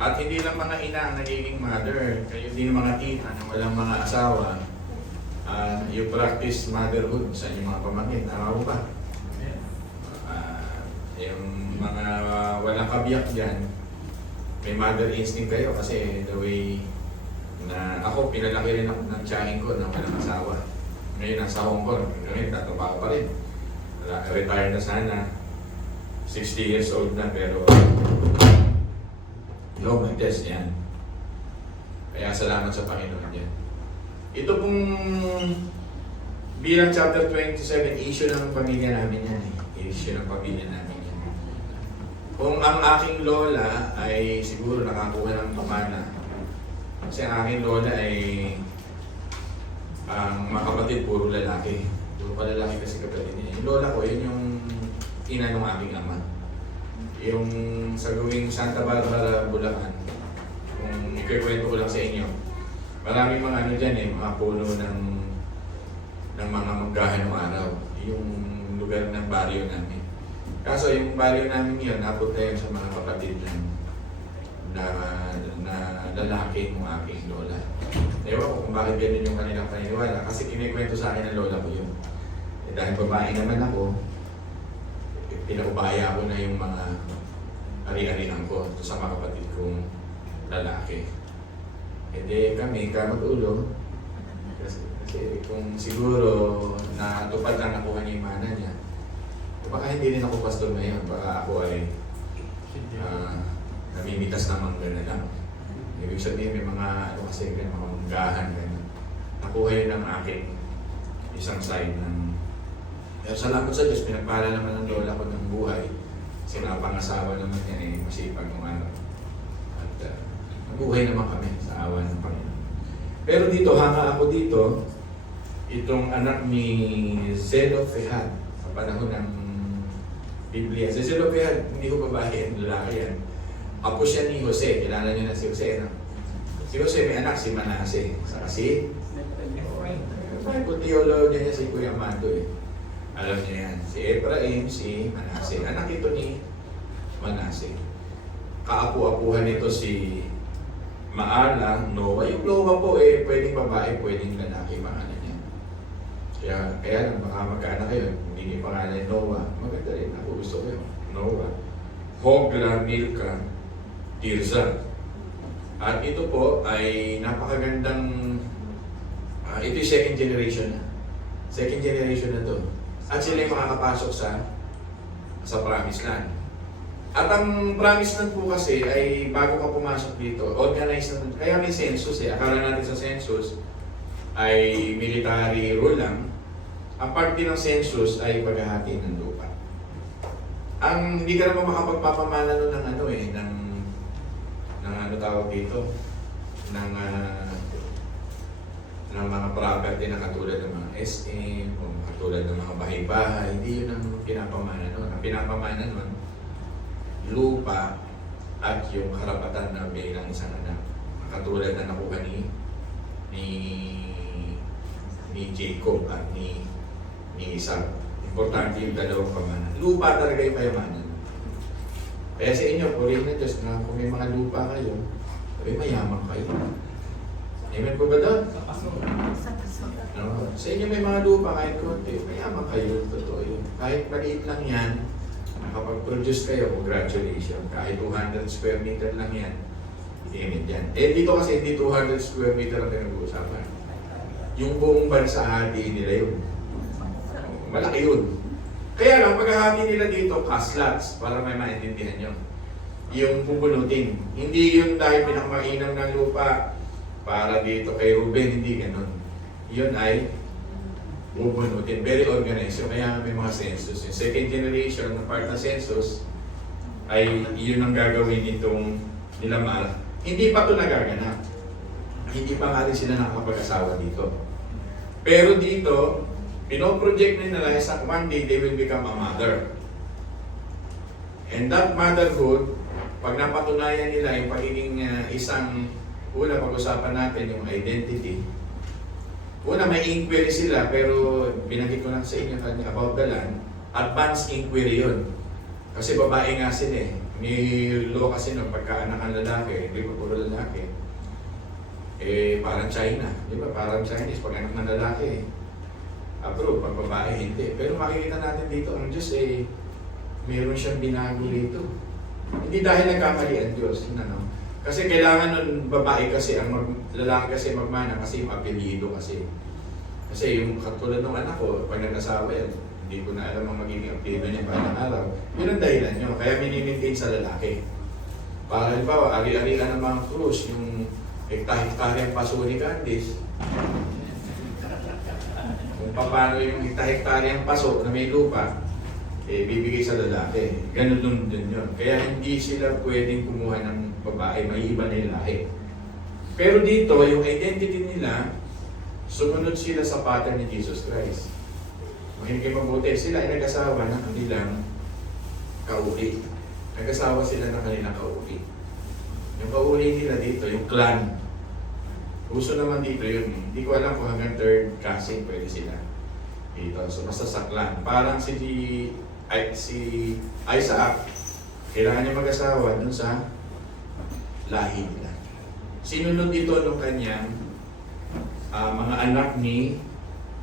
At hindi lang mga ina ang nagiging mother, kayo din mga tita na walang mga asawa. You practice motherhood sa inyong mga pamangkin. Tama mo ba? Yung mga walang kabiyak dyan, may mother instinct kayo kasi the way na ako, pinalaki rin ako ng tiyahin ko na walang asawa. Ngayon nasa Hong Kong, ngayon tatapaw pa rin. Retire na sana. 60 years old na pero low maintenance yan. Kaya salamat sa Panginoon yan. Ito pong bilang chapter 27, issue ng pamilya namin yan eh. Issue ng pamilya namin yan. Kung ang aking lola ay siguro nakakuha ng pamana, kasi ang aking lola ay ang mga kapatid puro lalaki. Puro pa lalaki kasi kapatid niya. Yung lola ko, yun yung ina ng aking ama. Yung sa gawing Santa Barbara, Bulacan, kung ikikwento ko lang sa inyo, maraming mga ano dyan eh, mga puno ng mga manggahan ng araw. Yung lugar ng baryo namin. Kaso yung baryo namin yun, napunta yun sa mga kapatid na lalaki ng aking lola. Ewan ko kung bakit ganun yung kanilang paniniwala. Kasi kinikwento sa akin ng lola ko yun. Eh, dahil babae naman ako, pinaubaya ko na yung mga ari-arihan ko sa mga kapatid kong lalaki. E di kami, kamag-ulo, kasi kung siguro natupad lang nakuha niya yung mana niya, baka hindi rin ako pastor ngayon, baka ako ay namimitas ng mangga na lang. Ibig sabihin may mga, ano kasi, may mga manggahan, gano'n. Nakuha yun ng aking isang side ng. Pero salamat sa Diyos, pinagpala naman ng lola ko ng buhay. Kasi napangasawa naman niya eh, masipag ng ano. At nabuhay naman kami sa awa ng Panginoon. Pero dito, hanga ako dito, itong anak ni Zelophehad sa panahon ng Biblia. Si Zelophehad, hindi ko babae, lalaki yan. Apo siya ni Jose, kilala niyo na si Jose, no? Si Jose may anak, si Manase. Saka si Bible theologian niya si Kuya Mando eh. Alam niyo yan. Si Ephraim, si Manase. Anak ito ni Manase. Kaapu-apuhan nito si Maala, Noah. Yung Noah po eh, pwedeng babae, pwedeng lalaki, pangalan niya. Kaya lang, baka magkaanak kayo, hindi niyo pangalan Noah. Maganda rin, ako gusto ko yun. Noah. Hogla, Milka, Tirza. At ito po ay napakagandang, ito yung second generation na. Second generation na to. At sila yung makakapasok sa Promised Land. At ang Promised Land po kasi ay bago ka pumasok dito, organized na. Kaya may census eh. Akala natin sa census ay military rule lang. Ang parte ng census ay paghahati ng lupa. Ang hindi ka naman makapagpapamana nun ng ano eh, ng ano tawag dito, ng mga property na katulad ng mga SM o katulad ng mga bahay-bahay. Hindi yun ang pinapamana nun. Ang pinapamana nun, lupa at yung karapatan na bilang isang anak. Katulad na nakuha ni Jacob at ni Isaac. Importante yung dalawang pamana. Lupa talaga yung kayamanan. Kaya sa inyo, purihin na Diyos na kung may mga lupa kayo, sabi mayaman kayo. Amen po ba doon? No? Sa inyo may mga lupa kahit konti, mayaman kayo. Totoo yun. Kahit maliit lang yan, nakapag-produce kayo, congratulations. Kahit 200 square meter lang yan, amen yan. Eh dito kasi hindi 200 square meter ang pinag-uusapan. Yung buong bansa, hati nila yun. Malaki yun. Kaya lang, paghahati nila dito, castlats, para may maintindihan nyo. Yung pupunutin. Hindi yun dahil pinakamainam ng lupa para dito kay Ruben, hindi ganun. Yun ay pupunutin. Very organized. Kaya may mga census. Yung second generation na part ng census ay yun ang gagawin nitong nilamar. Hindi pa ito nagaganap. Hindi pa nga rin sila nakakapag-asawa dito. Pero dito, pinoproject nila isang one day they will become a mother. And that motherhood, pag napatunayan nila yung pagiging isang, una pag-usapan natin yung identity. Una may inquiry sila, pero binanggit ko lang sa inyo about the land, advanced inquiry yun. Kasi babae nga sila eh. Nilo kasi nung pagkaanak ang lalaki, di ba puro lalaki, parang China, di ba? Parang Chinese, pag anak ng lalaki, approve, pag babae, hindi. Pero makikita natin dito, ang Diyos meron siyang binago dito. Hindi dahil nagkamali ang Diyos, ano? Kasi kailangan nun babae kasi, lalaki kasi magmana kasi yung apelido kasi. Kasi yung katulad ng anak ko, pag nag-asawa yan, hindi ko na alam ang magiging apelido niya para araw. Yun ang dahilan nyo, kaya minimaintain sa lalaki. Para halimbawa, ari-arian ng mga krus, yung hektar-hektaryang paso ni Candice. Kung paano yung hektar-hektaryang paso na may lupa, bibigay sa lalaki. Ganun din yun. Kaya hindi sila pwedeng kumuha ng babae, may iba na yung lahi. Pero dito, yung identity nila, sumunod sila sa pattern ni Jesus Christ. Makinig kayo mabuti, sila ay nag-asawa ng kanilang kauli. Nag-asawa sila ng kanilang kauli. Yung kauli nila dito, yung clan. Uso naman dito yun. Hindi ko alam kung hanggang third cousin pwede sila dito. So basta sa clan. Parang si Isaac, kailangan niya mag-asawa dun sa lahi nila. Sinunod ito nung kanyang mga anak ni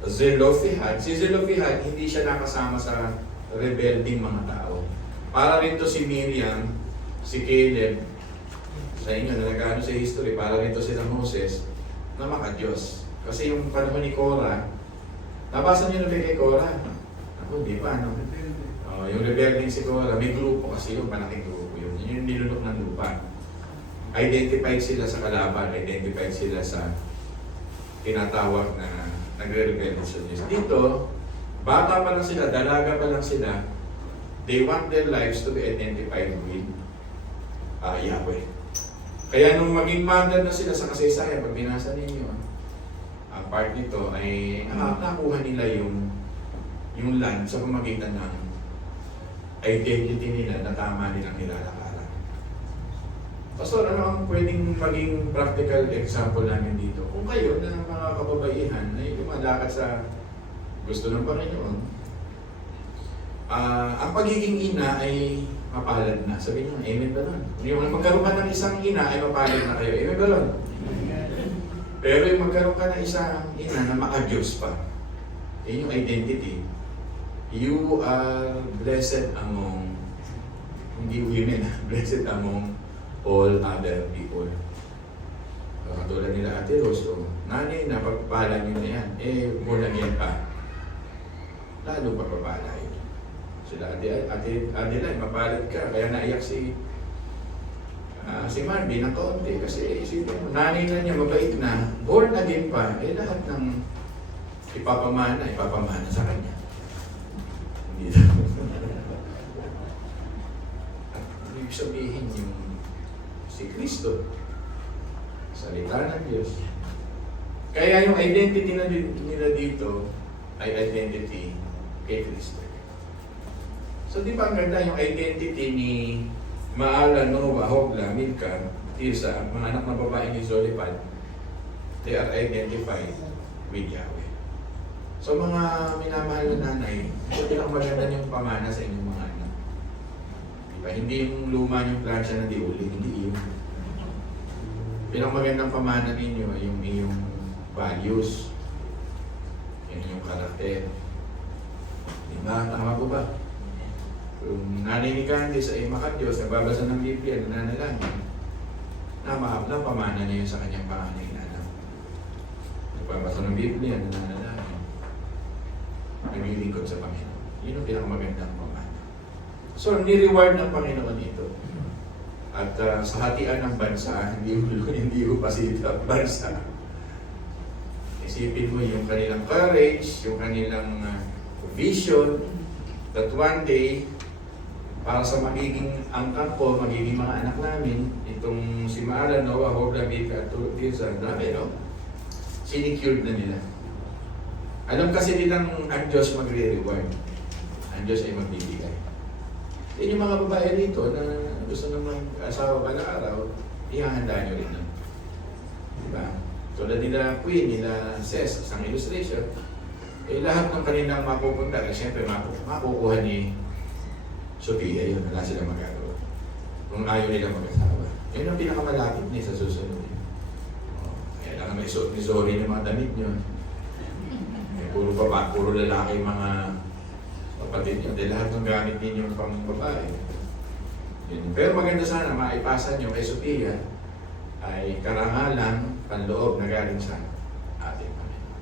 Zelophehad. Si Zelophehad, hindi siya nakasama sa rebelding mga tao. Para rin to si Miriam, si Caleb, sa inyo na nag-ano sa history, para rin to sila Moses, na maka-Diyos. Kasi yung panahon ni Korah, nabasa niyo na ba kay Korah? Ako, di pa, no? Yung rebelding si Korah, may grupo kasi yung malaking grupo yun. Yun yung nilunok ng lupa. Identified sila sa kalaban, identified sila sa tinatawag na nagre-rebelde sa Diyos. Dito, bata pa lang sila, dalaga pa lang sila, they want their lives to be identified with Yahweh. Kaya nung maging mother na sila sa kasaysayan, pag binasa ninyo, ang part nito ay nakuha nila yung land sa pamagitan ng identity nila na tama nilang nilalakaran. Pastor, ano ang pwedeng maging practical example namin dito? Kung kayo na mga kababaihan ay lumalakad sa gusto ng Panginoon, ang pagiging ina ay mapalad na. Sabi niyo, amen ba nun? Yung magkaroon ka ng isang ina ay mapalad na kayo. Amen ba nun? Pero yung magkaroon ka ng isang ina na maka-Diyos pa, yun yung identity. You are blessed among, hindi women, blessed among all other people. Katulad nila Ate Rose, nanay na pagpapala nyo na yan, born again pa. Lalo pagpapala yun. Sila Adela, mapalad ka, kaya naiyak si Marvin ng kaunti kasi nanay na niya, mabait na, born again pa, lahat ng ipapamana sa kanya. Hindi na. At ibig sabihin yung si Kristo, salita ng Diyos. Kaya yung identity nila dito ay identity kay Kristo. So di ba ang ganda yung identity ni Maala, Noah, Hogla, Milka, Tirsa, mga anak ng babae ni Zolifan, they are identified with Yahweh. So mga minamahal na nanay, ito ang maganda yung pamana sa inyong mga anak. Diba? Hindi yung luma yung plansya na di uli, hindi yun. Pinamagandang pamana ninyo ay yung iyong values, yung inyong karakter. Diba? Tama po ba? Kung nanay ni Candice ay maka-Diyos, nagbabasa ng Biblia, nananalangin, namahap na pamana niya yun sa kanyang panganay na anak. Nagbabasa ng Biblia, nananalangin, naglilingkod sa Panginoon. Yun ang pinakamagandang pamana. So, ni-reward ng Panginoon ito. At sa hatian ng bansa, hindi upasita bansa. Isipin mo yung kanilang courage, yung kanilang vision, that one day, para sa magiging angkan ko, magiging mga anak namin, itong si Maala, Noah, Hogla, Milka, at Tirsa, dami, no? Sinicured na nila. Alam kasi nilang ang Diyos magre-reward. Ang Diyos ay magbibigay. Yan yung mga babae rito na gusto nang mag-asawa ka na araw, ihahanda nyo rin nun. Diba? Tulad nila Queen, nila Ces, isang illustration, lahat ng kanilang mapupunta, siyempre makukuha ni Sophia yun, wala silang magagawa. kung ayaw nila mag-asawa. Yun ang pinakamalapit niya sa susunod. Kailangan may suot ni Zori ng mga damit nyo. Puro lalaki yung mga kapatid nyo. Dahil lahat ng gamit ninyo pang babae. Yun. Pero maganda sana maipasa nyo kay Sophia ay karangalan, panloob na galing sa ating Panginoon.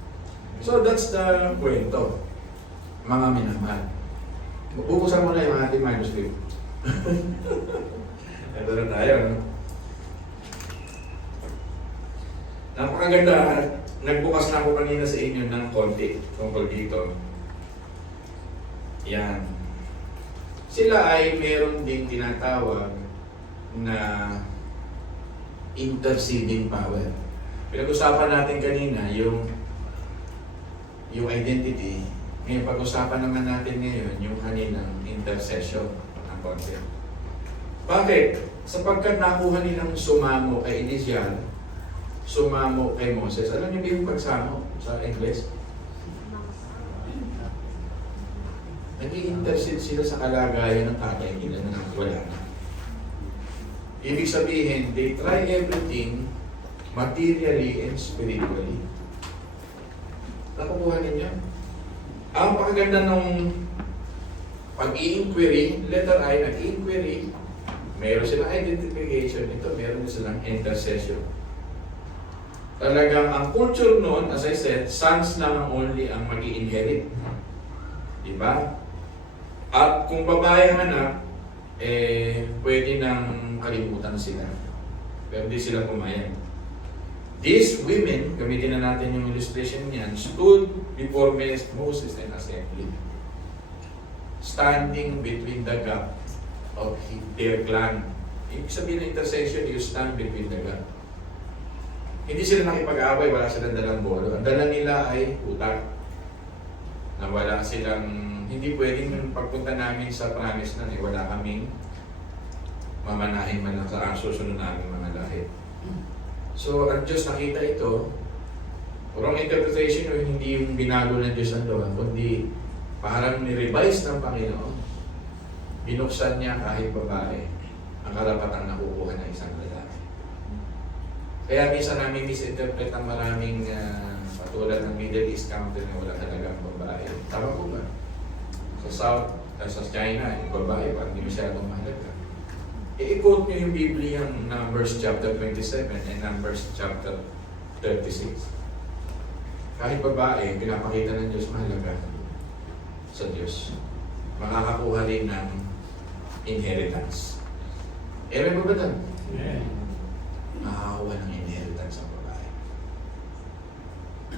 So that's the kwento, mga minamahal. Bubuksan mo na yung ating manuscript. Ito na tayo. No? Napakaganda. Nagbukas na ako kanina sa inyo ng konti tungkol dito. Yan. Sila ay meron din tinatawag na interceding power. Pinag-usapan natin kanina yung identity. Ngayon, pag-usapan naman natin ngayon yung kanilang intercession ng konti. Bakit? Sapagkat nakuha nilang sumamo kay Elijah, sumamo kay Moses. Alam niyo yung pagsamo sa English? Nag-i-intercede sila sa kalagayan ng tatay nila na wala na. Ibig sabihin, they try everything materially and spiritually. Nakukuha ninyo? Ang pakaganda nung pag-i-inquiry, letter I, nag-i-inquiry, meron silang identification, ito meron din silang intercession. Talagang ang culture noon, as I said, sons lang ang only ang mag-i-inherit. Diba? At kung babae ang anak, pwede nang kalimutan sila. Pero di sila pumayag. These women, gamitin na natin yung illustration niyan, stood before Moses and assembly. Standing between the gap of their clan. Ibig sabihin ng intercession, you stand between the gap. Hindi sila nakipag-away, wala silang dalang bolo. Ang dala nila ay utak. Na wala silang, hindi pwedeng pagpunta namin sa promise na wala kaming mamanahin man lang sa susunod namin mga lahit. So, ang Diyos nakita ito, wrong interpretation o hindi yung binago ng Diyos ang doon, kundi parang ni-revise ng Panginoon. Binuksan niya kahit babae ang karapatang nakukuha ng isang lalaki. Kaya minsan namin misinterpret ang maraming patulad ng Middle East country na wala talagang babae. Tama po ba? Sa South, sa China, yung babae parang hindi masyadong mahalaga. I-quote nyo yung Biblia, Numbers chapter 27 and Numbers chapter 36. Kahit babae, pinapakita ng Diyos mahalaga sa Diyos. Makakakuha rin ng inheritance. May ba ba doon? Yeah. Makakakuha ng inheritance ang babae.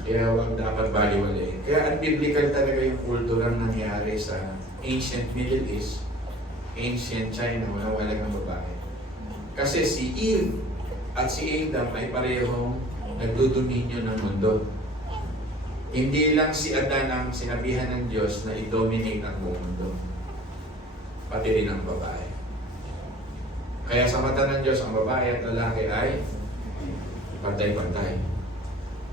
Kaya huwag dapat baliwalain. Kaya unbiblical talaga yung kulturang nangyari sa ancient Middle East, ancient China, walang ng babae. Kasi si Eve at si Adam ay parehong nagdodominyo ng mundo. Hindi lang si Adan ang sinabihan ng Diyos na i-dominate ang buong mundo. Pati rin ang babae. Kaya sa mata ng Diyos, ang babae at lalaki ay pantay-pantay.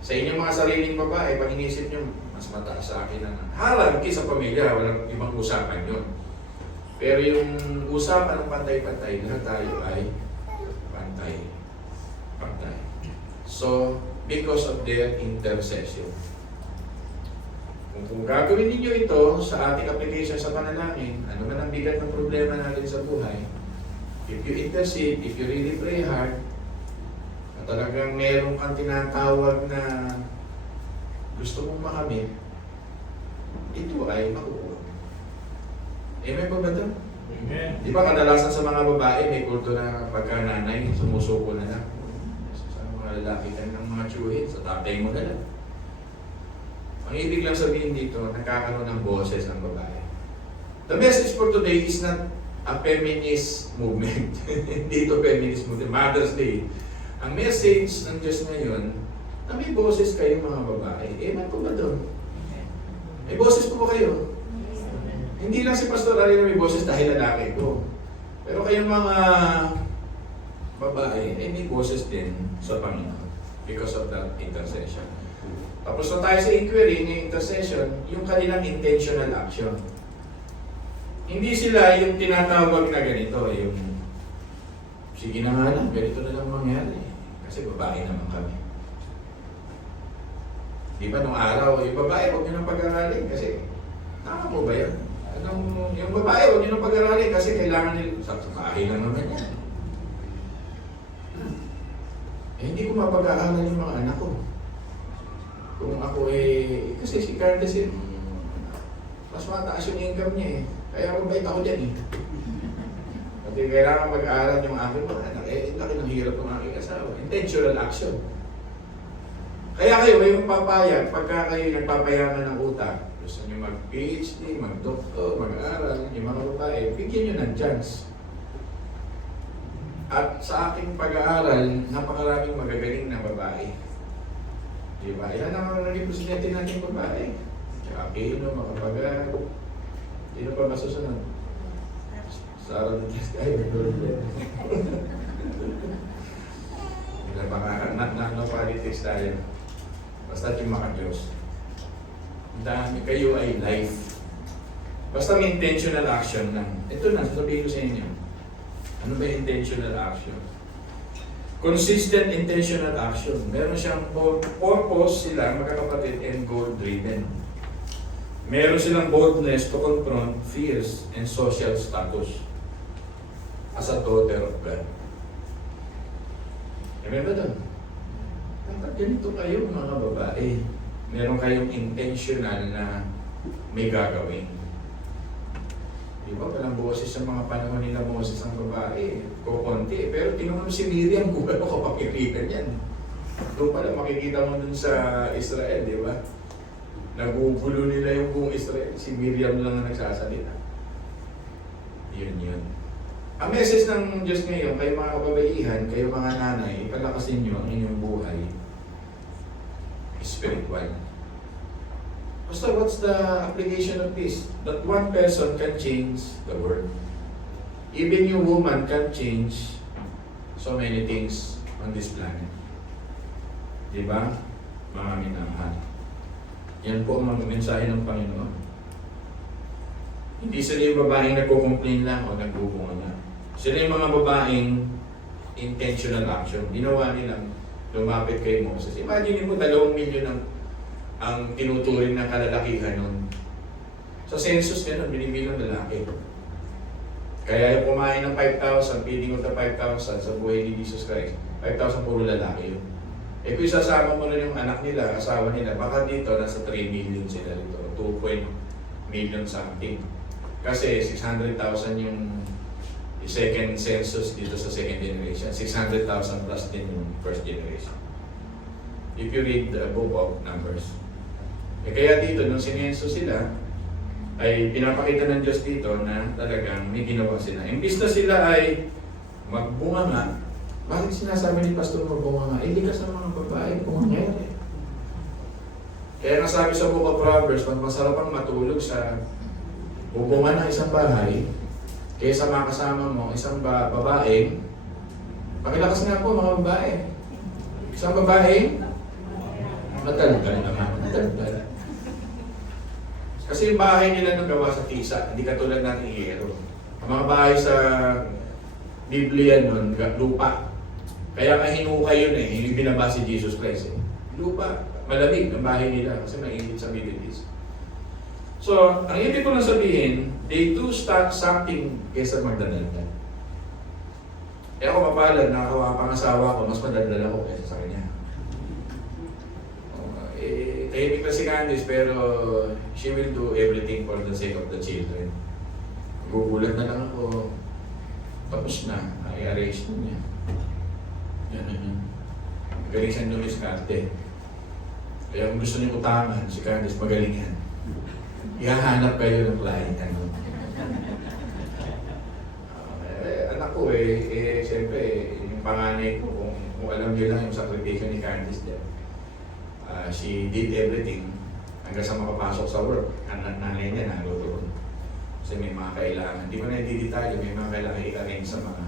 Sa inyong mga sariling babae, pag inisip nyo, mas mataas sa akin ang hierarchy sa pamilya, walang ibang usapan yun. Pero yung usapan ng pantay-pantay, lahat tayo ay pantay-pantay. So, because of their intercession. Kung gagawin ninyo ito sa ating application sa panalangin, ano man ang bigat ng problema natin sa buhay, if you intercede, if you really pray hard, na talagang meron kang tinatawag na gusto mong makamit, ito ay makukuha. Amen po ba ito? Amen. Di ba kadalasan sa mga babae, may kulto na pagka nanay, sumusuko na lang. Sa mga lalaki ka ng mga tsuhin, sa tatay mo na lang. Ang ibig lang sabihin dito, nagkakaroon ng boses ang babae. The message for today is not a feminist movement. Hindi ito feminist movement. Mother's Day. Ang message ng Diyos ngayon, na may boses kayo mga babae. Amen po ba doon? May boses po ba kayo? Hindi lang si Pastor Ari na may boses dahil lalaki ko. Pero kayong mga babae, may boses din sa Panginoon because of that intercession. Tapos na tayo sa inquiry, ng intercession, yung kanilang intentional action. Hindi sila yung tinatawag na ganito, yung sige na nga lang, ganito na lang mangyari. Kasi babae naman kami. Di ba nung araw, yung babae, huwag nyo nang pag-aralin kasi tama po ba yan? Yung babae, huwag nyo nang pag-aralin kasi kailangan nila, sa bahay lang naman yan. Hindi ko mapag-aaral yung mga anak ko. Kung ako kasi si Carlos mas mataas yung income niya Kaya mabait ako dyan Kasi kailangan mag-aaral yung aking mga anak. Laki ng hirap ng aking asawa. Intentional action. Kaya kayo, yung papayag, pagka kayo nagpapayaman ng utak, gusto nyo mag-PhD, mag-doktor, mag-aaral, yung mga babae, bigyan nyo ng chance. At sa aking pag-aaral, napakaraming magagaling na babae. Diba? Ilan ang naging presidente natin babae? Aquino, Macapagal. Sino pa masusunod? Sara Duterte. Ay, ilan pa nga, politics tayo. Basta yung maka-Diyos. Dahil kayo ay life. Basta may intentional action lang. Ito na, sasabihin ko sa inyo. Ano ba yung intentional action? Consistent intentional action. Meron siyang purpose sila, magkakapatid, and goal-driven. Meron silang boldness to confront fears and social status as a daughter of God. Remember doon? Dapat ganito kayo mga babae. Meron kayong intentional na may gagawin. Di ba? Walang boses sa mga panahon nila Moses ang babae. Kukunti. Pero tinanong si Miriam kung ano kapakiritan yan. Doon pala makikita mo dun sa Israel, di ba? Nagugulo nila yung buong Israel. Si Miriam lang ang nagsasalita. Yun. Ang message ng Diyos ngayon, kayo mga kababaihan, kayo mga nanay, ipalakasin nyo ang inyong buhay spiritual. Basta what's the application of this? That one person can change the world. Even you woman can change so many things on this planet. Diba? Mga minamahal. Yan po ang mga mensahe ng Panginoon. Hindi sila yung babaeng nagko-complain lang o nagbubunga na. Sila yung mga babaeng intentional action. Ginawa nilang lumapit kay Moses. Imagine mo, 2 milyon ang tinuturing ng kalalakihan nun. Sa census niya nun, binibilang lalaki. Kaya yung kumain ng 5,000, feeding of the 5,000 sa buhay ni Jesus Christ, 5,000 puro lalaki yun. Kung isasama mo rin yung anak nila, asawa nila, baka dito nasa 3 million sila dito, 2 million something. Kasi 600,000 yung second census dito sa second generation, 600,000 plus din yung first generation. If you read the book of Numbers. Kaya dito, nung sinenso sila, ay pinapakita ng Diyos dito na talagang may ginawa sila. Imbis na sila ay magbunga nga, bakit sinasabi ni Pastor magbunga nga? Hindi ka sa mga babae pumangyari. Kaya nasabi sa book of Proverbs, masarap ang matulog sa bubunga ng isang bahay, kaysa makasama mo isang babae, pakilakas nga po mga babae. Isang babae, mataldal naman, mataldal. Kasi yung bahay nila nang gawa sa tisa, hindi katulad natin hiyero. Ang mga bahay sa Biblia nun, lupa. Kaya kahinukay yun yung binaba si Jesus Christ Lupa, malamig ang bahay nila kasi mainit sa Middle East. So, ang ibig ko lang sabihin, they do start something kaysa magdadaldal. Eh ako mapalad, nakakawa pang asawa ko, mas madaldal ako kaysa sa kanya. Tahimik na si Candice, pero she will do everything for the sake of the children. Gugulat na lang ako, tapos na, i-arrange na niya. Yan. Magaling siya dumiskarte. Kaya kung gusto niyo utangan, si Candice magaling yan. Ihahanap kayo ng client. Anak ko siyempre, yung panganay ko, kung alam niyo lang yung sakripisyo ni Candice dyan. She did everything hanggang sa makapasok sa work. Ang nanay niya naluto ron. Kasi may mga kailangan. Hindi ko na i-detalye, may mga kailangan i-arrange sa mga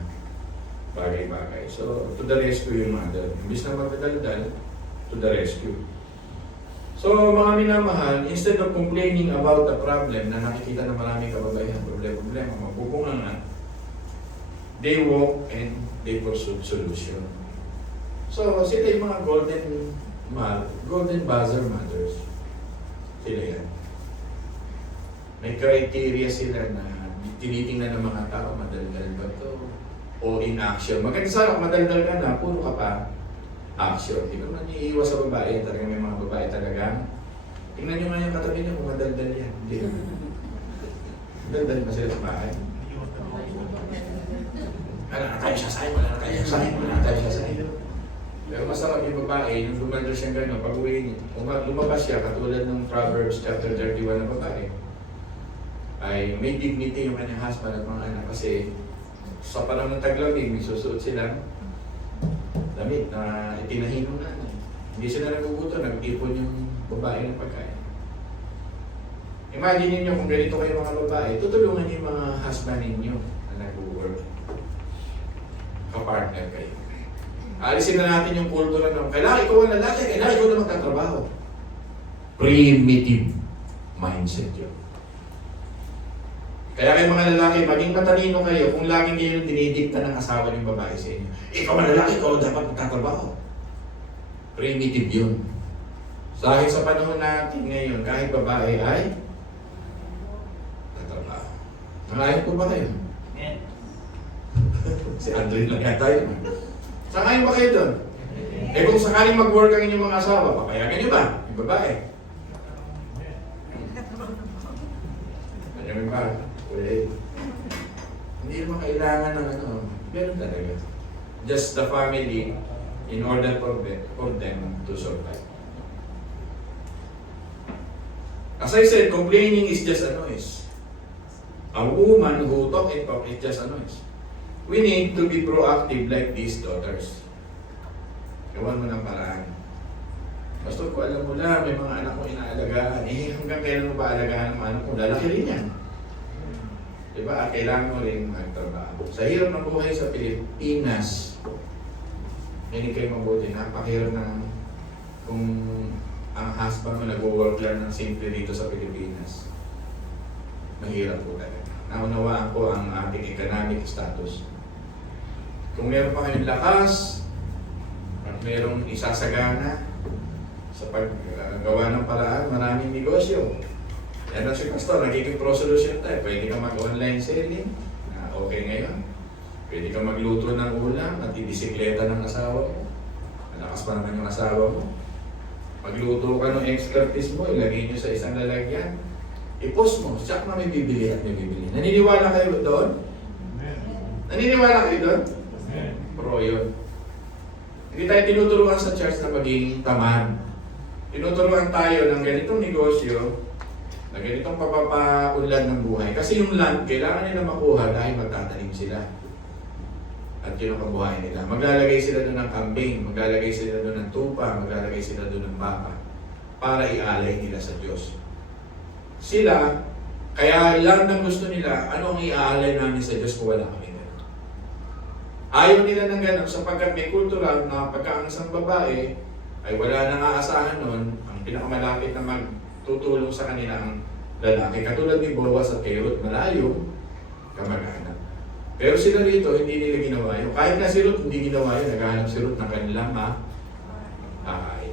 bagay-bagay. So, to the rescue yung mother. Imbis na magdadaldal, to the rescue. So, mga minamahal, instead of complaining about the problem na nakikita ng maraming kababaihan, problema, magbubunga nga, they walk and they pursued solution. So, sila yung mga golden buzzer mothers. Sila yan. May criteria sila na tinitingnan ng mga tao, madaldal ba to? O inaction. Maganda sana kung madaldal ka na, puro ka pa action. Hindi ko naman iiwas sa babae. Talagang may mga babae talaga. Tingnan nyo nga yung katabi niya kung madaldal yan. Hindi. Daldal ba sila sa bahay? Wala na tayo sasayin, wala na tayo sasayin, wala na tayo sasayin. Pero masarap yung babae, yung lumandal siyang gano'n, pag uwi niya, kung lumabas siya, katulad ng Proverbs chapter 31 na babae, ay may dignity yung kanyang husband at mga anak kasi sa panahon ng taglamig, may susuot silang damit na itinahinong na. Hindi sila naguguto, nag-ipon yung babae ng pagkain. Imagine niyo kung ganito kayo mga babae, tutulungan niyo yung mga husband ninyo na nag-work. Kapartner kayo. Alisin na natin yung kultura ng kailangan ikaw ang lalaki, kailangan ikaw na magtatrabaho. Primitive mindset yun. Kaya kayo mga lalaki, maging matalino kayo kung laging kayo dinidikta ng asawa ng babae sa inyo. Ikaw ang lalaki, ikaw dapat magtatrabaho. Primitive yun. Dahil sa panahon natin ngayon, kahit babae ay tatrabaho. Nangayon po ba kayo? Si Andre lang yata yun. Sangayon ba kayo doon? Eh kung sakaling mag-work ang inyong mga asawa, papayagan nyo ba? Yung babae. Ano ba? Well, hindi naman kailangan ng ano. Meron talaga. Just the family in order for them to survive. As I said, complaining is just a noise. A woman who talk and talk is just a noise. We need to be proactive like these daughters. Gawan mo ng paraan. Basta kung alam mo na, may mga anak mo inaalagaan, hanggang kailan mo ba alagaan ng anak mo? Lalaki rin yan. Diba? At kailangan mo rin magtrabaho. Sa hirap ng buhay sa Pilipinas, hindi kayo mabuti. Napakahirap na kung ang husband mo nag-work lang ng simple dito sa Pilipinas. Mahirap po talaga. Naunawaan ko ang ating economic status. Kung meron pa kayong lakas, at merong isasagana sa paggawa ng paraan, maraming negosyo. Yan ang si Pastor, nagiging pro-solution tayo. Pwede ka mag-online selling, na okay ngayon. Pwede ka magluto ng ulam at ibisikleta ng asawa mo. Malakas pa naman yung asawa mo. Magluto ka ng expertise mo, ilagay nyo sa isang lalagyan. I-post mo, siyak na may bibili at may bibili. Naniniwala kayo doon? Naniniwala kayo doon? Pro yun. Hindi tayo tinuturuan sa church na maging tamad. Tinuturuan tayo ng ganitong negosyo, na ganitong papapaunlad ng buhay. Kasi yung land, kailangan nila makuha dahil magtatanim sila. At yun ang kabuhayan nila. Maglalagay sila doon ng kambing, maglalagay sila doon ng tupa, maglalagay sila doon ng baka para ialay nila sa Diyos. Sila, kaya lang ng gusto nila, anong iaalay namin sa Diyos kung wala kami gano'n? Ayaw nila ng gano'n sapagkat may kultural na pagka ang isang babae ay wala nang aasahan nun, ang pinakamalapit na magtutulong sa kanila ang lalaki. Katulad ni Boaz at kay Ruth, malayo, kamag-anak. Pero sila rito, hindi nila ginawa yun. Kahit nga si Ruth, hindi ginawa yun. Naghahanap si Ruth ng kanilang makakain.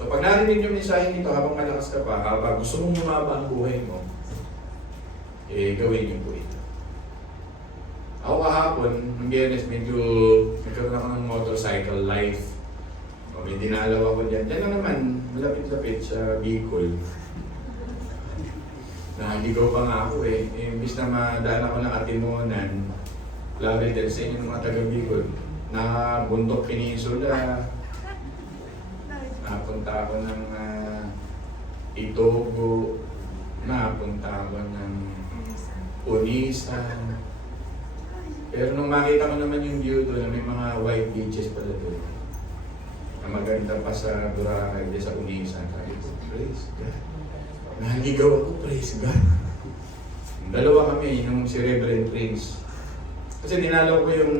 So pag narinig yung mensahe nito, habang malakas ka pa, habang gusto mong lumaba ang buhay mo, gawin niyo po ito. Ako kahapon, ng Biyernes, medyo nagkaroon ako ng motorcycle life. O, may dinalaw ako dyan. Diyan lang naman, malapit-lapit sa Bicol. Naligaw pa nga ako eh. Imbis na madaan ako ng Atimonan, labi din sa inyo ng mga taga-Bicol, na Bundok Peninsula, napunta ako ng Itogo, napunta ako ng Unisan. Pero nung makita ko naman yung view doon, may mga white beaches pala doon. Na maganda pa sa Boracay, sa Unisan. Sabi ko, praise God. Naligaw ako, praise God. Dalawa kami, yung si Reverend Prince. Kasi dinalaw ko yung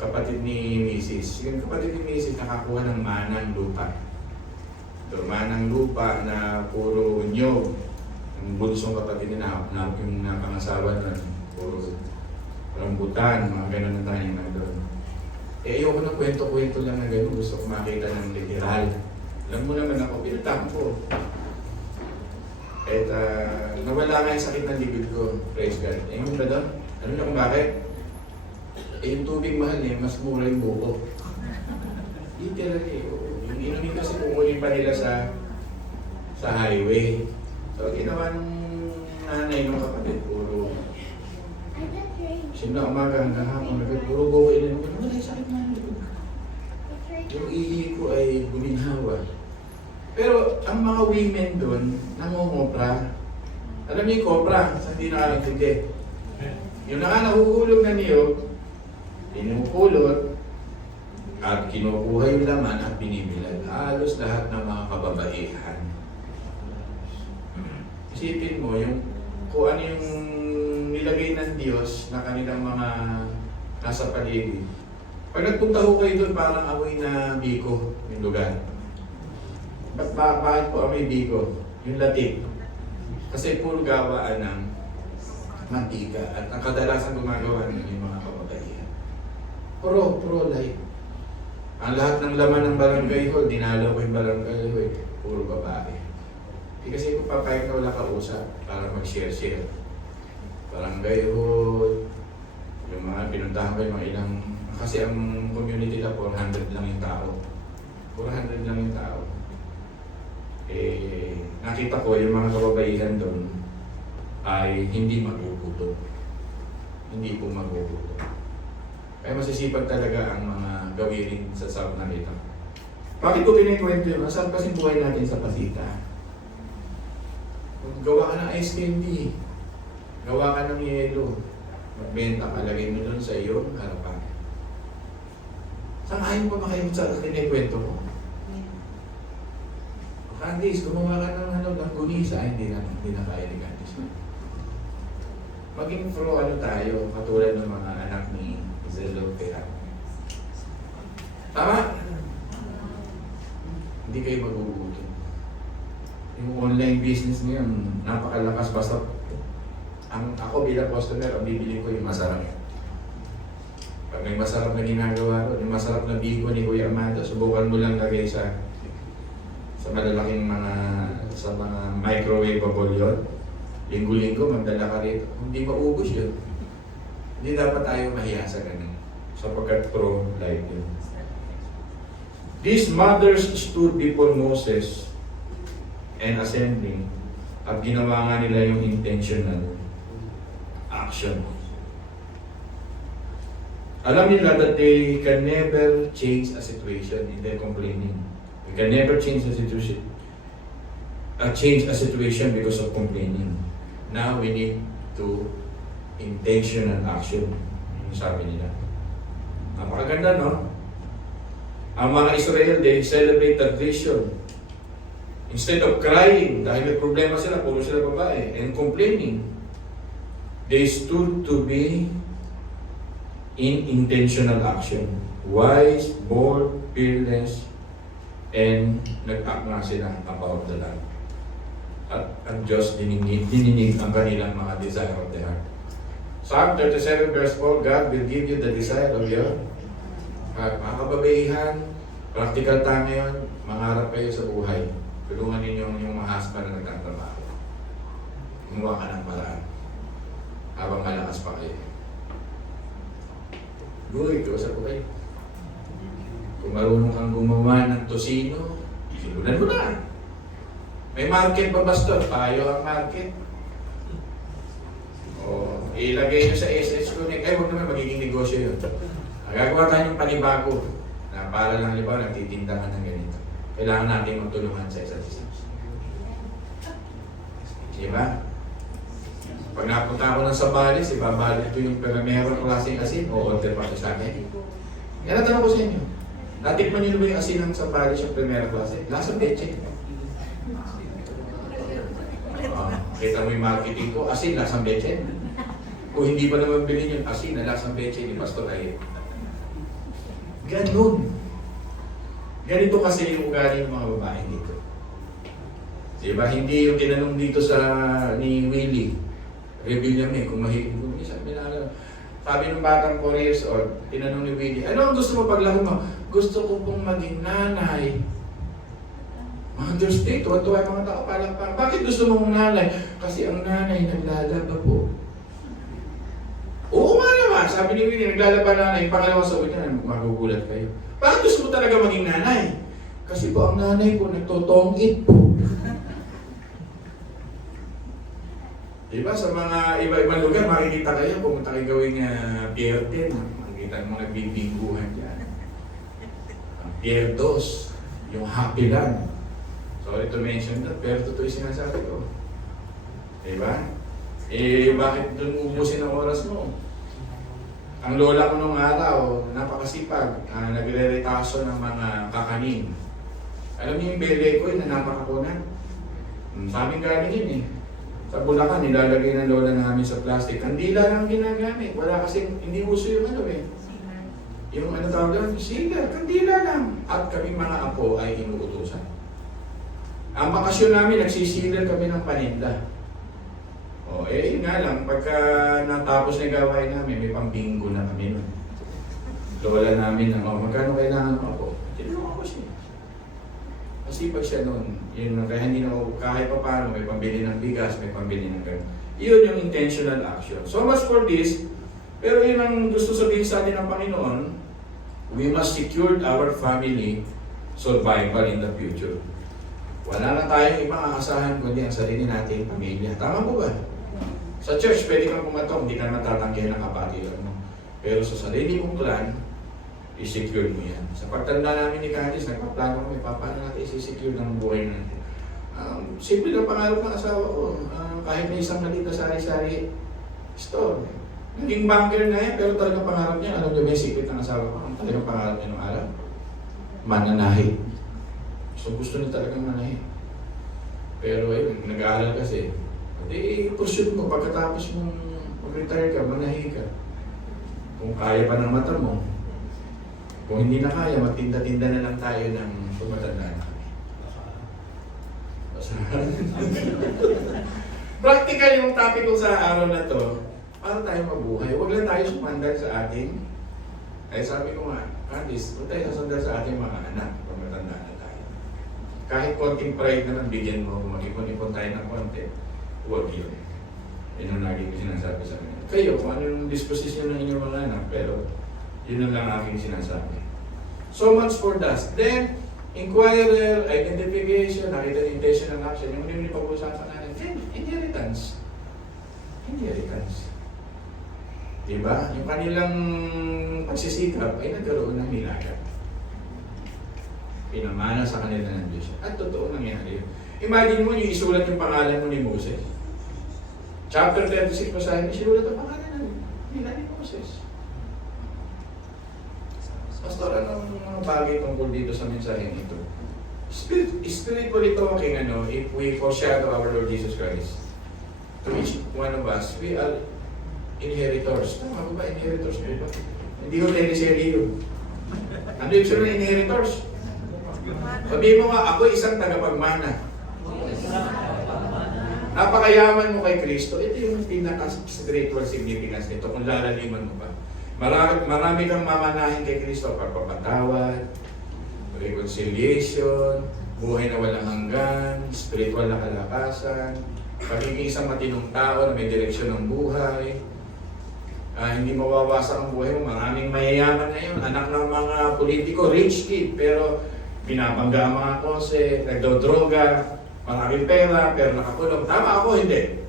kapatid ni Mrs. Yung kapatid ni Mrs. nakakuha ng manang lupa. So, manang lupa na puro nyog. Yung bunsong kapatid niya na yung napangasawa na puro rambutan, mga ganun na tayo na doon. Eh, ayoko na kwento-kwento lang na gano'n. Gusto ko makita ng literal. Alam mo naman ako, pinatampo. At nawala nga yung sakit ng libid ko. Praise God. Eh, yung ba doon? Alam niyo kung bakit? Eh, yung tubig mahal eh, mas mura yung buko. Literally, yung inumin kasi kukunin pa nila sa highway. So, ginawa ng nanay ng kapatid, puro simula umaga hanggang hapon, puro buko inumin. Wala yung sakit ng libid. Yung ihi ko ay guminhawa. Pero ang mga women doon, nangongopra. Alam niyo yung kopra, sa hindi nakakintindi. Yung nahuhulog na niyo, pinupulot, at kinukuha yung laman at binibilad. Halos lahat ng mga kababaihan. Isipin mo, yung kung ano yung nilagay ng Diyos na kanilang mga nasa paligid. Pag nagpunta ko kayo doon, parang amoy na biko yung lugar. Bakit po amoy biko? Yung latik. Kasi puro gawaan ng mantika. At ang kadalasan gumagawa ng yung mga kababaihan. Pro-life. Ang lahat ng laman ng barangay hall, dinalaw ko yung barangay hall, puro babae. Kasi kung papayag na wala kausap para mag-share. Barangay hall, yung mga pinuntahan ko yung mga ilang, kasi ang community na 400 lang yung tao. 400 lang yung tao. Eh, nakita ko yung mga kababaihan doon ay hindi magugutom. Hindi po magugutom. Kaya masisipag talaga ang mga gawirin sa South na ito. Bakit ko kinikwento yun? Saan kasi buhay natin sa Pasita? Gawa ka ng ice candy. Gawa ka ng yelo. Magbenta ka, lagay mo doon sa iyong harapan. Saan ayaw pa makayot sa kinikwento ko? Candice, gumawa ka ng gunisa, hindi na kaya ni Candice. Maging pro tayo, katulad ng mga anak ni Zelo Pera. Tama? Hindi kayo magugutom. Yung online business ngayon, napakalakas basta ako bilang customer, ang bibili ko yung masarap. Pag may masarap na ginagawa ko, yung masarap na bigo ni Kuya Amado, subukan mo lang lagay sa malalaking sa mga microwaveable yun. Linggo-linggo, magdala ka rito. Hindi maubos yun. Hindi dapat tayo mahiya sa ganun. Sapagkat pro-life yun. These mothers stood before Moses and assembling at ginawa nga nila yung intentional action. Alam nila that they can never change a situation in their complaining. We can never change a situation because of complaining. Now we need to intentional action. Yung sabi nila. Napakaganda, no? Ang mga Israel, they celebrate tradition. Instead of crying, dahil may problema sila, puro sila babae, and complaining, they stood to be in intentional action. Wise, bold, fearless, and nag-act nga sila about the land. At ang Diyos dininig ang kanilang mga desire of the heart. Psalm 37 verse 4, God will give you the desire of your heart. Mga kababaihan, practical tayo ngayon, mangarap kayo sa buhay. Tulungan ninyo yung mga husband na nagtatrabaho. Gumawa ka ng paraan habang malakas pa kayo. Guy, kausap ko kayo. Kung marunong kang gumawa ng tosino, silunan mo na. May market ba, Pastor? Tayo ang market. O, ilagay nyo sa SS Connect. Ay, huwag naman magiging negosyo yun. Gagawa tayo ng panibago na para lang, halimbawa, nagtitinda ka ng ganito. Kailangan natin magtulungan sa isa't isa. Diba? Pag napunta ako ng Sambales, ibabalit ko yung meron klaseng asin o order pa sa akin. Yan ang tanong ko sa inyo. Natikman niyo ba yung asin ng Sambales yung primera klase? Lasang leche. Kita mo yung marketing ko, asin, lasang leche. Kung hindi pa naman bilhin yung asin na lasang leche ni Pastor Ayet. Ganun. Ganito kasi yung ugali ng mga babae dito. Diba? Hindi yung tinanong dito ni Willie. Rebellion kung mahilig. Kung isa, Sabi ng batang 4 years old, tinanong ni Willie, ano ang gusto mo paglaki mo? Gusto ko pong maging nanay. Understate, tuwa-tuwa yung mga tao, palakpak. Bakit gusto mong nanay? Kasi ang nanay naglalaba po. Oo nga naman, sabi ni Willie, naglalaba nanay. Yung pangalawang sabi niya, magugulat kayo. Bakit gusto mo talaga maging nanay? Kasi po ang nanay ko nagtotongit po. Diba, sa mga iba-ibang lugar, makikita kayo, pumunta kayo gawing Pier 10, makikita mo nagbibingguhan dyan. Pier 2, yung Happy Land. Sorry to mention that, pero totoo yung sinasabi ko. Diba? Eh, bakit doon ubusin ang oras mo? Ang lola ko nung araw, napakasipag, nagre-retaso ng mga kakanin. Alam niyo yung bele ko, na napakakunan? Sa amin galing yun eh. Sa Bulacan, nilalagay ng lola namin sa plastic. Kandila lang ginagamit. Wala kasi, hindi uso yung ano eh. Yung ano tawag lang, sealer, kandila lang. At kami mga apo ay inuutusan. Ang bakasyon namin, nagsisiler kami ng paninda. O, eh yun nga lang, pagka natapos na gawain namin, may pambingo na kami nun. Lola namin, magkano kailangan mo ako? Tinulungan ko siya. Masipag siya noon. Yun, kaya hindi na kahit pa paano, may pambili ng bigas, may pambili ng gano'n. Yun yung intentional action. So much for this, pero yun ang gusto sabihin sa atin ng Panginoon, we must secure our family survival in the future. Wala na tayong ibang aasahan kundi ang sarili nating pamilya. Tama po ba? Sa church, pwede kang pumatong, hindi ka matatanggihan ng kapatiran mo. Pero sa sarili mong clan, i-secure mo yan. Sa pagtanda namin ni Candice, nagpaplano kami, paano natin i-secure ng buhay natin. Simple na pangarap ng asawa ko. Kahit may isang maliit na sari-sari store. Naging banker na yan, pero talagang pangarap niya. Alam niyo ba yung secret ng asawa ko? Ang talagang pangarap niya nung araw? Mananahi. So gusto niya talagang manahi. Pero ayun, nag-aaral kasi. I-pursue mo, pagkatapos mong mag-retire ka, manahi ka. Kung kaya pa ng mata mo. Kung hindi na kaya, magtinda-tinda na lang tayo ng tumatanda na kami. Practical yung topic ko sa araw na to, para tayo mabuhay. Huwag lang tayo sumandal sa ating, ay sabi ko nga, Candice, huwag tayo sasandal sa ating mga anak kung matanda na tayo. Kahit konting pride naman, bigyan mo, mag-ipon-ipon tayo ng konti, huwag yun. Yun ang lagi ko sinasabi sa kanila. Kayo, kung ano yung disposition ng inyong mga anak, pero yun ang lang aking sinasabi. So much for that. Then, inquirer, identification, nakita yung intention ng action, yung hindi pag-usapan natin, then, inheritance. Inheritance. Diba? Yung kanilang pagsisikap ay nagkaroon ng nilaga. Pinamana sa kanila ng Diyos. At totoo nangyari yun. Imagine mo yung isulat yung pangalan mo ni Moses. Chapter 36 pa sa akin, isulat ang pangalan nila ni Moses. Pastor, anong mga bagay tungkol dito sa mensaheng ito? Spiritually talking, if we foreshadow our Lord Jesus Christ, to each one of us, we are inheritors. Tama ba? Inheritors, di ba? Hindi ko teleserye yun. Ano yung sabihin ng inheritors? Sabihin mo nga, ako isang tagapagmana. Napakayaman mo kay Kristo. Ito yung pinaka-spiritual significance nito kung lalaliman mo pa. Marami kang mamanahin kay Kristo. Pagpapatawad, reconciliation, buhay na walang hanggan, spiritual na kalakasan, pagiging isang matinong tao na may direksyon ng buhay, hindi mawawasak ang buhay mo. Maraming mayayaman na yun. Anak ng mga politiko, rich kid, pero binabangga ang mga kose, nagdodroga, maraming pera, pero nakakulong. Tama ako, hindi.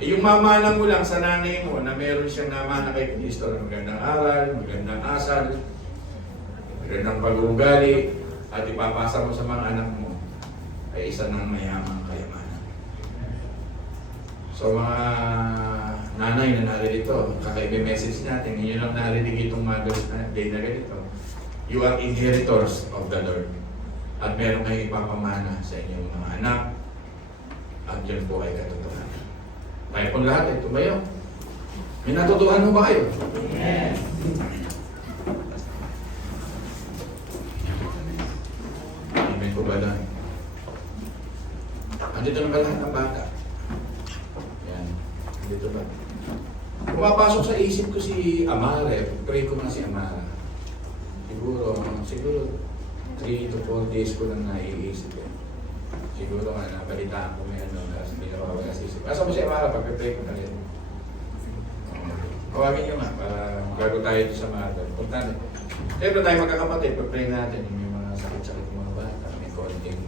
Yung mamana mo lang sa nanay mo na meron siyang namana kay Kristo na magandang aral, magandang asal, magandang pag-uugali, at ipapasa mo sa mga anak mo, ay isa ng mayamang kayamanan. So mga nanay na naririto, kakaibig message natin, hindi nyo lang narinig itong Mother's Day na ganito. You are inheritors of the Lord. At meron kayong ipapamana sa inyong mga anak. At yun po ay katotohanan. Kaya po lahat ay tumayo. May natutuhan mo ba kayo? Yes. Amen po ba lang? Andito na ba lahat ng bata? Yan. Andito ba? pumapasok sa isip ko si Amara, pray ko na si Amara. Siguro 3 to 4 days ko lang naiisip eh. Siguro nga nabalitaan ko may ano, tapos hindi nawawala sa isip. Asa mo si Amara, pag-pray ko na rin. Kawagin nyo nga, para bago tayo sa Amara. Importante. Siyempre tayo magkakapatid, pag-pray natin, yung mga sakit-sakit ng mga bata, may konting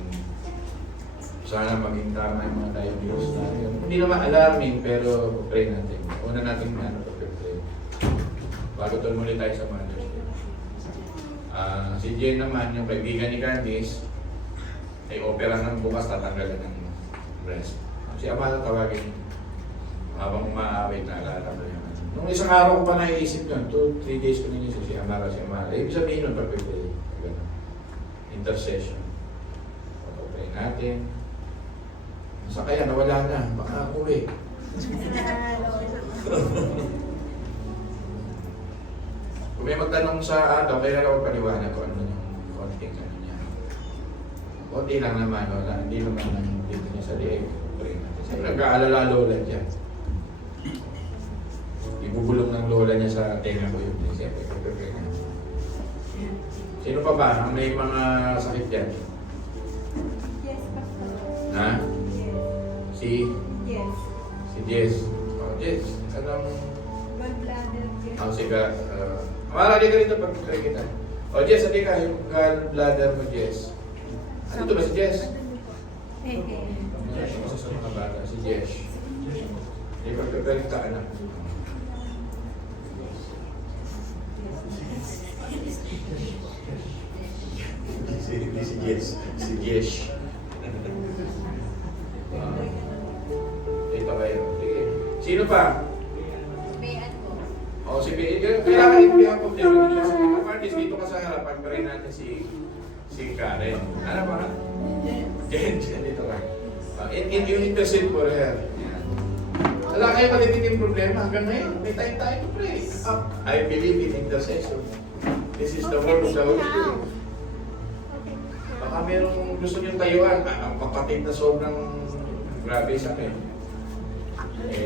sana maging tama yung mga diagnose natin. Hindi naman alarming, pero pray natin. Una natin pag-pray. Bago tumuloy tayo sa Mother's Day. Si Jen naman, yung kaibigan ni Candice, ay opera ng bukas, tatanggalan ng breast. Si Amara tawagin habang umaaway na alala ko yun. Nung isang araw ko pa naiisip yun, 2-3 days ko ninisip si Amara. Ibig sabihin nun, pag-pray. Intercession. Pag-pray natin. Sa kaya nawala na, baka uwi. Kung may magtanong sa ato, kaya ako paliwanag ko ano yung konting ano niya. Konti lang naman, wala. Hindi naman dito niya sa liig. Siyempre nag-aalala lola dyan. Ibubulong ng lola niya sa tenga ko yun. Siyempre, pagpapay niya. Sino pa ba ang may mga sakit dyan? Yes, Pastor. Ha? Si Jess. Oh, Jess. Anong... Gallbladder, yes. Sige. Marami ka rito pag-try kita. O Jess, hindi ka. Yung gallbladder mo, Jess. Ano ito ba si Jess? Isa sa mga bata. Si Jess. Hindi pag-try kita, anak. Hindi si Jess. Si Jess. Dito kayo. Sige. Sino pa? Bayan ko. O, si Bayan. Kailangan yung biyak ko. Martis, dito ka sa harap. Pagparin natin si Karen. Ano ba? Jen, dito ka. Yung intercede for her. Wala kayo matititing problema. Hanggang ngayon, may time tayo to pray. I believe in intercession. This is the word of the Holy Spirit. Baka merong gusto niyong tayuan. Ang kapatid na sobrang grabe sa akin.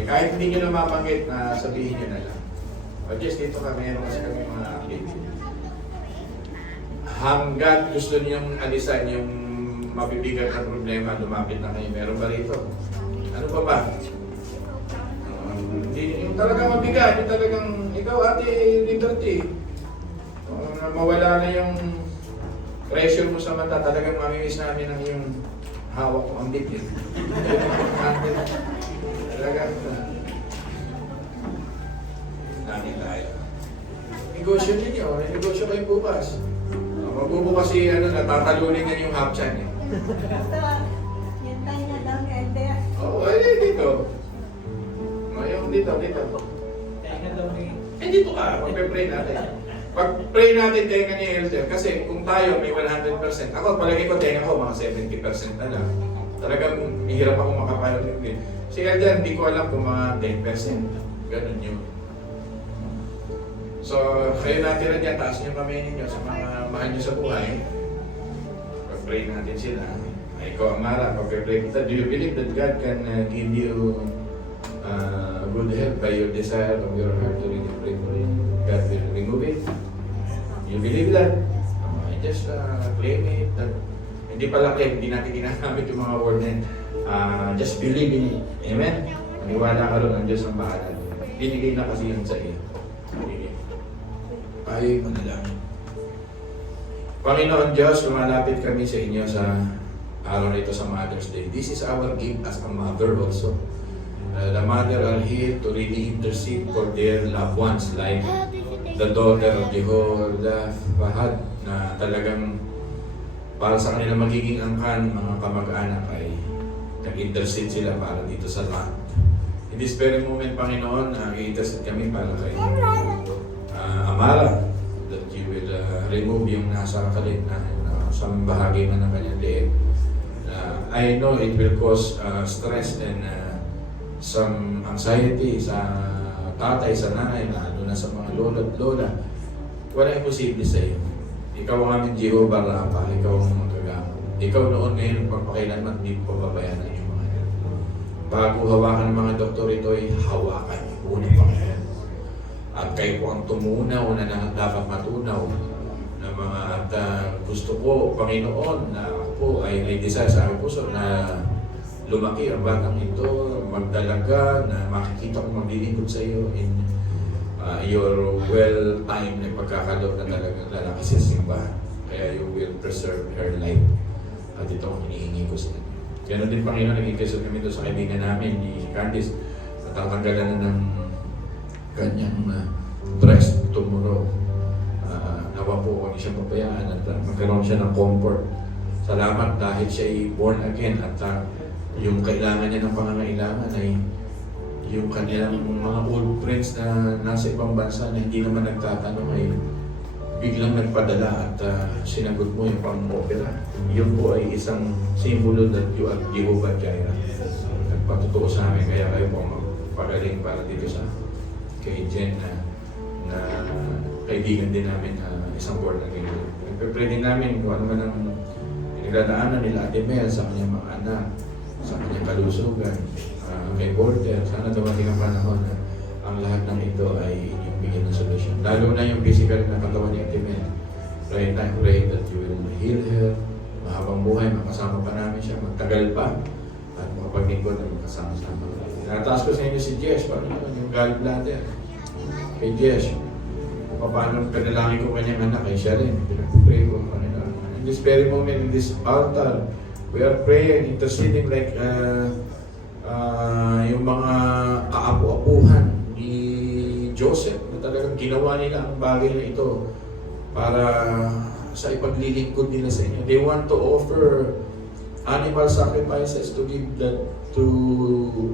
Kahit hindi nyo na mapanggit na sabihin nyo na lang. O just dito ka, meron kasi kami mga activity. Hanggat gusto niyong alisan yung mabibigat na problema, lumapit na kayo. Meron ba rito? Ano pa ba? Yung talagang mabigat, yung talagang ikaw ate liberty. Mawala na yung pressure mo sa mata, talagang mamimiss namin ang iyong hawak mo ang bit. Talagang natin tayo. Negosyo ninyo, may negosyo kayo bukas. Magbubukas si natatalunin nga yung half chan eh. Yan tayo na lang, Elder. Oo, dito. Ngayon dito. Dito ka, magpe-pray natin. Pag-pray natin tenga ni Elder, kasi kung tayo may 100%, ako palagi ko tenga ko mga 70% na lang. Talagang hirap ako makapanood din. Si Elder, hindi ko alam kung mga 10%. Ganun yun. So, kayo natin na dyan, taas niyo kami ninyo sa mga mahal niyo sa buhay. Pag-pray natin sila. Ikaw, Amara, pag-pray kita. Do you believe that God can give you good health by your desire of your heart to really pray for it? God will remove it. You believe that? Just claim it. Hindi pala claim, hindi natin ginagamit yung mga word na just believe in it. Amen? Maniwala ka rin ang Diyos ang bahala. Binigay na kasi yun sa iyo. Tayo'y manalangin. Panginoon Diyos, lumalapit kami sa inyo sa araw nito sa Mother's Day. This is our gift as a mother also. The mother are here to really intercede for their loved ones like the daughter of Jehoiada, Fahad, na talagang para sa kanila magiging angkan, mga kamag-anak ay nag-intercede sila para dito sa lahat. In this very moment, Panginoon, i-intercede kami para kay Amara, that you will remove yung nasa kalitnaan sa bahagi man ng kanyang liit. I know it will cause stress and some anxiety sa tatay, sa nanay, lalo na sa mga lola at lola. Wala imposible sa iyo. Ikaw ang aming Jehovah Rapha, ikaw ang magagamot. Ikaw noon ngayon, pagpakailanman, hindi po babayan ang iyong mga yan. Bago hawakan ng mga doktor ito ay hawakan. Unang Panginoon. At kayo po ang tumunaw na dapat matunaw na mga at gusto ko, Panginoon, na ako po ay may desire sa aking puso na lumaki ang batang ito, magdalaga, na makikita ko maglilingkod sa iyo in your well-timed na pagkakaloob na talagang lalaki sa simbahan. Kaya you will preserve her life. At ito ang hinihingi ko sa inyo. Ganon din, Panginoon, naging kesyon kami ito sa kaibigan namin, ni Candice. Natatanggalan na ng kanyang breast tumuro. Nawa po kung siya papayaan at magkaroon siya ng comfort. Salamat dahil siya ay born again at yung kailangan niya ng pangangailangan ay yung kanilang mga old friends na nasa ibang bansa na hindi naman nagtatanong ay biglang nagpadala at sinagot mo yung pang-opera. Yun po ay isang simbolo that you are Jehovah Jireh. Nagpatutuo sa amin, kaya kayo po magpagaling para dito sa kay Jen na kaibigan din namin na isang born again. Nagpe-pray din namin kung ano man ang pinagdadaanan nila Ate Mel sa kanyang mga anak, sa kanyang kalusugan, kay Porter. Sana dumating ang panahon na ang lahat ng ito ay inyong bigyan ng solusyon. Lalo na yung physical na katawan ni Ate Mel. Pray that you will heal her, mahabang buhay, makasama pa namin siya, magtagal pa, at makapaglingkod na magkasama-sama. Nataas ko sa inyo si Jess, yung gallbladder. Kay Jess, paano panalangin ko kanyang anak, kay siya rin. Pinag-pray ko, Panginoon. In this very moment, in this altar, we are praying, interceding like yung mga kaapu-apuhan ni Joseph na talagang ginawa nila ang bagay na ito para sa ipaglilingkod nila sa inyo. They want to offer animal sacrifices to give that, to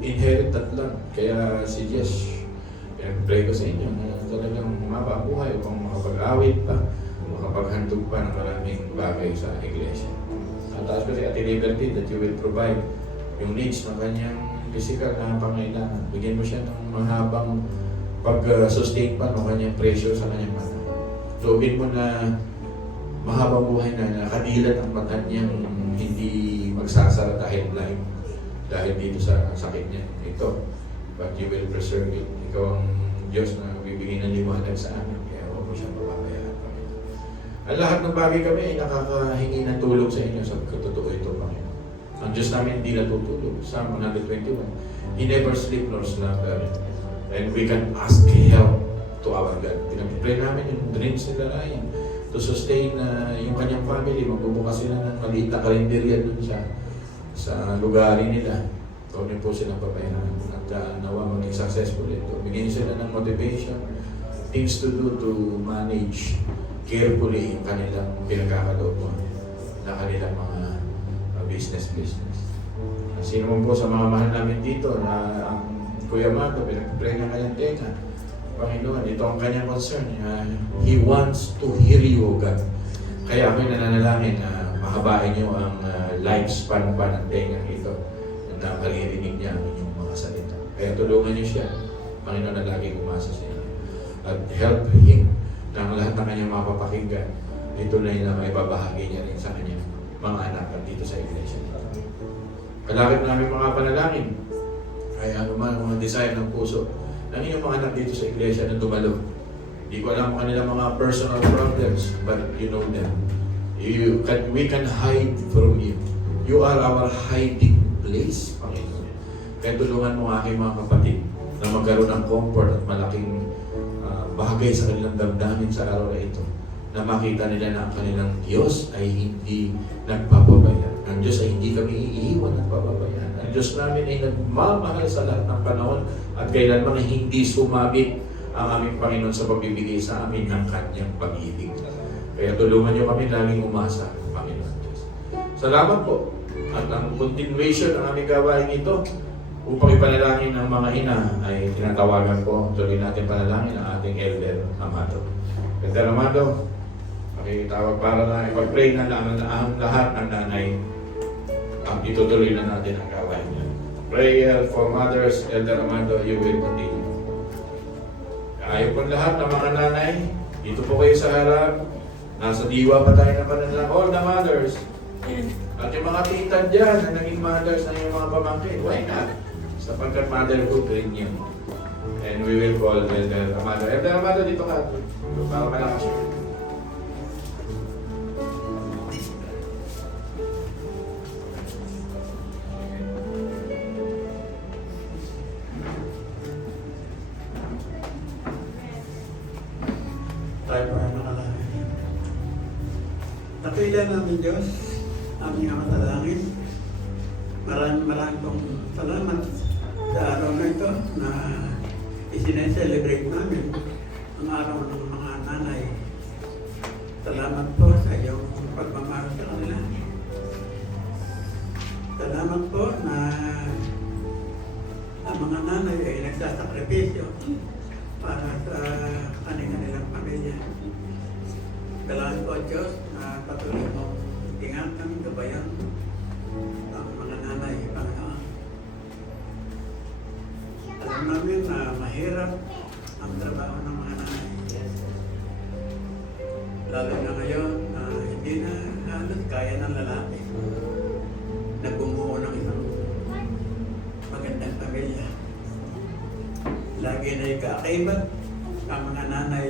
inherit that land. Kaya si Jess, pray ko sa inyo na talagang humaba ang buhay upang makapag-awit pa, makapaghandog pa ng maraming bagay sa iglesia. At taas ko si Ate Liberty that you will provide yung needs ng kanyang physical na pangailangan. Bigyan mo siya ng mahabang pag-sustain pa ng kanyang presyo sa kanyang mata. Loobin mo na mahabang buhay na nakadilat ang mata niyang hindi magsasara dahil blind, dahil dito sa sakit niya. Ito, but you will preserve it. Ikaw ang Diyos na bibigyan ng liwanag sa amin, kaya huwag mo siyang mapabayaan. Ang lahat ng bagay kami ay nakakahingi ng tulong sa inyo sa totoo ito, Panginoon. Ang Diyos namin hindi natutulog. Psalm 121, He never sleep nor slumber. And we can ask help to our God. Pinag-pray namin yung dreams nila Ryan to sustain yung kanyang family. Magbubukas sila ng maliit na karinderya dun sa lugarin nila. Huwag niyo po silang pabayaan. At nawa maging successful ito. Bigyan sila ng motivation, things to do to manage carefully yung kanilang pinagkakaloob na kanilang mga business. Sino man po sa mga mahal namin dito na ang Kuya Mato, pinag-pray ng kanyang tenga. Panginoon, ito ang kanyang concern. He wants to hear you, God. Kaya ako'y nananalangin na mahabain niyo ang lifespan pa ng tenga ito na maririnig niya ang inyong mga salita. Kaya tulungan niyo siya, Panginoon, na lagi umasa sa inyo. At help him na ang lahat ng kanyang mapapakinggan, ito na yung maibabahagi niya rin sa kanyang mga anak at dito sa iglesia. Kalakit namin mga panalangin, kaya ano man ang mga desire ng puso ng inyong mga anak dito sa iglesia na dumalo. Hindi ko alam ang kanilang mga personal problems, but you know them. We can hide from you. You are our hiding place, Panginoon. Kaya tulungan mo aking mga kapatid na magkaroon ng comfort at malaking bagay sa kanilang damdamin sa araw na ito, na makita nila na ang kanilang Diyos ay hindi nagpapabayaan. Ang Diyos ay hindi kami iiwan at papabayaan. Ang Diyos namin ay nagmamahal sa lahat ng panahon at kailanman hindi sumabit ang aming Panginoon sa pagbibigay sa amin ng Kanyang pag-ibig. Kaya tulungan niyo kami laging umasa, Panginoon Diyos. Salamat po. At ang continuation ng aming gawain ito, upang ipanalangin ng mga ina, ay tinatawagan ko, tuloy natin panalangin ang ating Elder Amado. Elder Amado, pakitawag para na ipag-pray na ang lahat ng nanay. Itutuloy na natin ang gawain niya. Prayer for mothers, Elder Amado, you will continue. Ayaw po lahat ng mga nanay, dito po kayo sa harap. Nasa diwa pa tayo na panalangin. All the mothers. At yung mga tita dyan na naging mothers na yung mga pamangkin, why not? Sapagkat motherhood rin yun. And we will call Elder Amado. Elder Amado, dito ka. Para malakas. Tayo pa ang nakalangin. Dakila namin Diyos, aming Ama sa langit. Maraming pong salamat sa araw na ito na isineselebrate namin ang araw ng mga nanay. Salamat po sa iyong pagmamahal sa kanila. Salamat po na ang mga nanay ay nagsasakripisyo para sa kanilang pamilya. Kailangan ko, Diyos, na patuloy mong ingatan, gabayan ang mga nanay, Panginoon. Alam namin na mahirap ang trabaho ng mga nanay. Lalo na ngayon na hindi na halos kaya ng lalaki na bumuo ng isang magandang pamilya. Lagi na ikakaibat ang mga nanay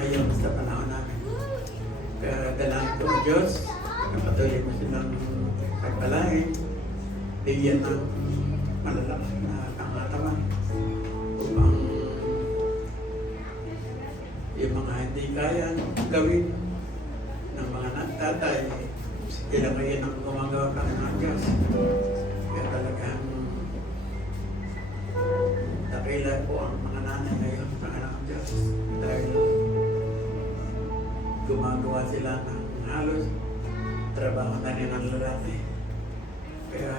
ngayon sa panahon namin. Kaya dalangin ko ang Diyos, na patuloy mo silang pagpalain, bigyan ng malalakas na pangatawan upang yung mga hindi kaya gawin ng mga tatay, sila ngayon ang gumagawa pa ng Diyos. Kaya talagang dakila po ang mga nanay ngayon sa anak ng Diyos. Dahil gumagawa sila ng halos trabaho na rin ng lalaki. Kaya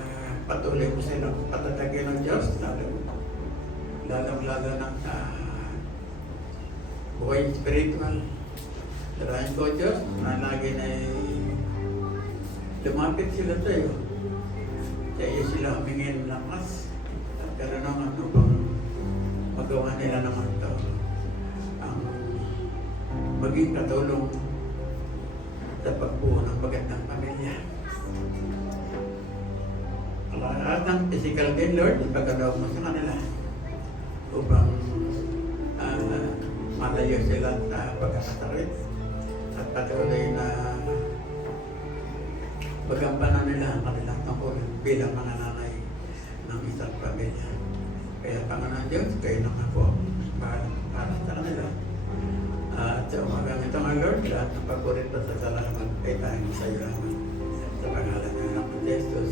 patuloy mo silang patatagin ng Diyos, lalong-lalo ng buhay spiritual. Darahin ko, Diyos, na lagi na lumapit sila sa iyo. Sa iyo sila humingin ng lakas at karanaman upang magawa nila naman ito ang maging katulong sa pagbuo ng magandang pamilya. Lahat ng physical din, Lord, ipagkaloob mo sa kanila upang malayo sila sa pagkakasakit at patuloy na pagampanan nila ang kanilang tungkulin bilang mga nanay ng isang pamilya. Kaya Panginoon Diyos, kayo naman po para sa kanila. At sa umagang ito nga Lord, lahat ng pagpurit at sa salamat ay tayong sa iyo naman. Sa pangalan ng anak ng Jesus.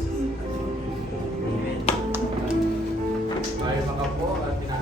Amen. Tayo mga po at